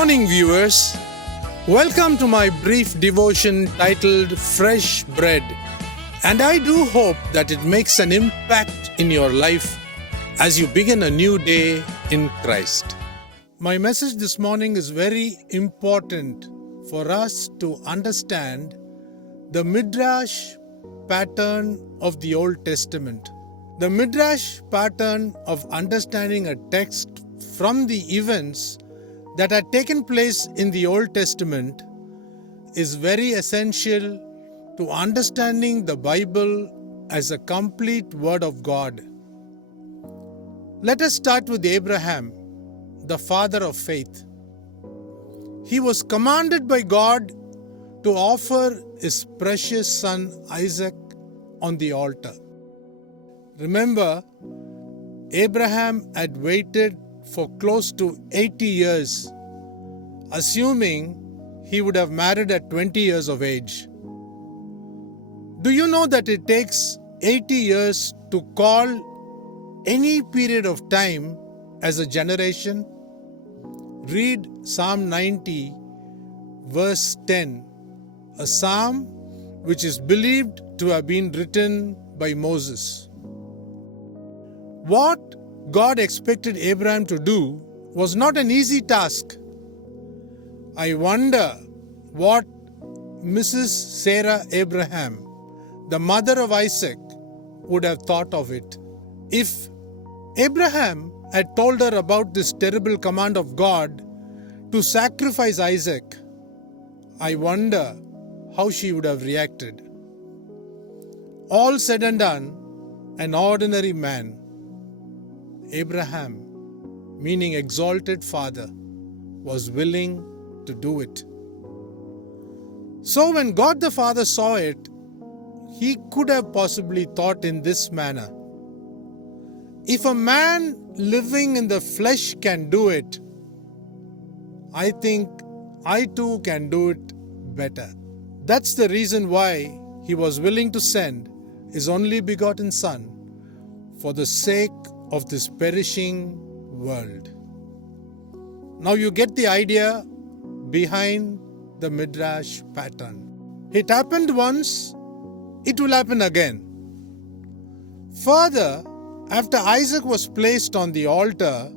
morning, viewers. Welcome to my brief devotion titled Fresh Bread. And I do hope that it makes an impact in your life as you begin a new day in Christ. My message this morning is very important for us to understand the Midrash pattern of the Old Testament. The Midrash pattern of understanding a text from the events that had taken place in the Old Testament is very essential to understanding the Bible as a complete Word of God. Let us start with Abraham, the father of faith. He was commanded by God to offer his precious son Isaac on the altar. Remember, Abraham had waited for close to 80 years, assuming he would have married at 20 years of age. Do you know that it takes 80 years to call any period of time as a generation? Read Psalm 90, verse 10, a psalm which is believed to have been written by Moses. What God expected Abraham to do was not an easy task. I wonder what Mrs. Sarah Abraham, the mother of Isaac, would have thought of it. If Abraham had told her about this terrible command of God to sacrifice Isaac, I wonder how she would have reacted. All said and done, an ordinary man, Abraham, meaning exalted father, was willing to do it. So when God the Father saw it, he could have possibly thought in this manner: if a man living in the flesh can do it, I think I too can do it better. That's the reason why he was willing to send his only begotten Son for the sake of this perishing world. Now you get the idea behind the Midrash pattern. It happened once, it will happen again. Further, after Isaac was placed on the altar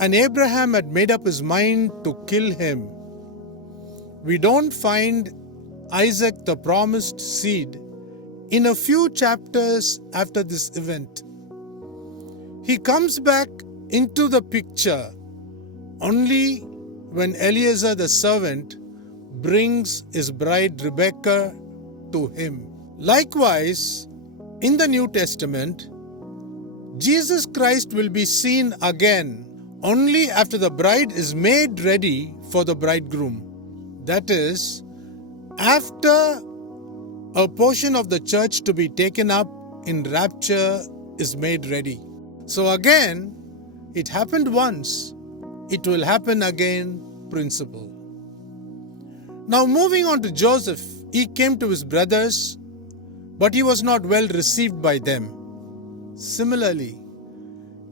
and Abraham had made up his mind to kill him, we don't find Isaac, the promised seed, in a few chapters after this event. He comes back into the picture only when Eliezer the servant brings his bride Rebekah to him. Likewise, in the New Testament, Jesus Christ will be seen again only after the bride is made ready for the bridegroom. That is, after a portion of the church to be taken up in rapture is made ready. So again, it happened once, it will happen again principle. Now moving on to Joseph, he came to his brothers, but he was not well received by them. Similarly,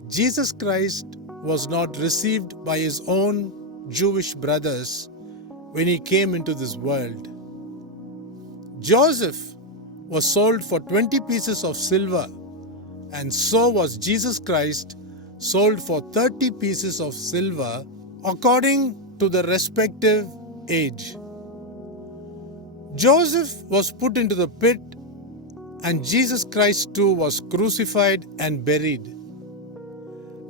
Jesus Christ was not received by his own Jewish brothers when he came into this world. Joseph was sold for 20 pieces of silver, and so was Jesus Christ sold for 30 pieces of silver according to the respective age. Joseph was put into the pit, and Jesus Christ too was crucified and buried.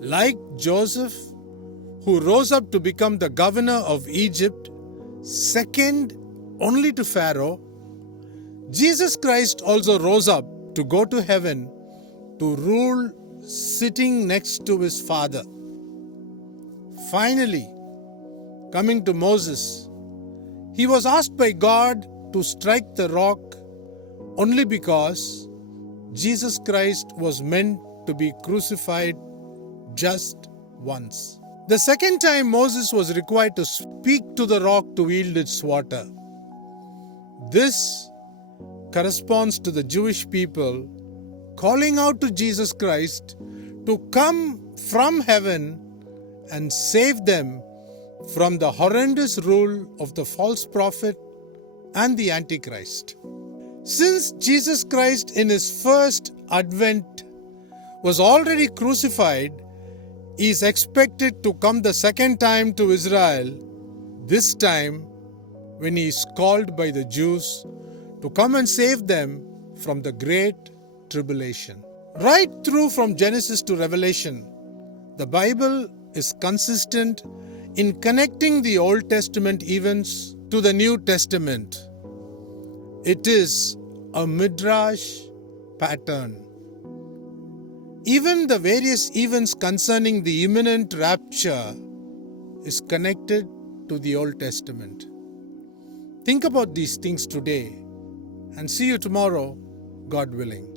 Like Joseph, who rose up to become the governor of Egypt, second only to Pharaoh, Jesus Christ also rose up to go to heaven to rule sitting next to his Father. Finally, coming to Moses, he was asked by God to strike the rock only because Jesus Christ was meant to be crucified just once. The second time Moses was required to speak to the rock to yield its water. This corresponds to the Jewish people calling out to Jesus Christ to come from heaven and save them from the horrendous rule of the false prophet and the Antichrist. Since Jesus Christ in his first advent was already crucified, he is expected to come the second time to Israel, this time when he is called by the Jews to come and save them from the great tribulation. Right through from Genesis to Revelation, the Bible is consistent in connecting the Old Testament events to the New Testament. It is a Midrash pattern. Even the various events concerning the imminent rapture is connected to the Old Testament. Think about these things today and see you tomorrow, God willing.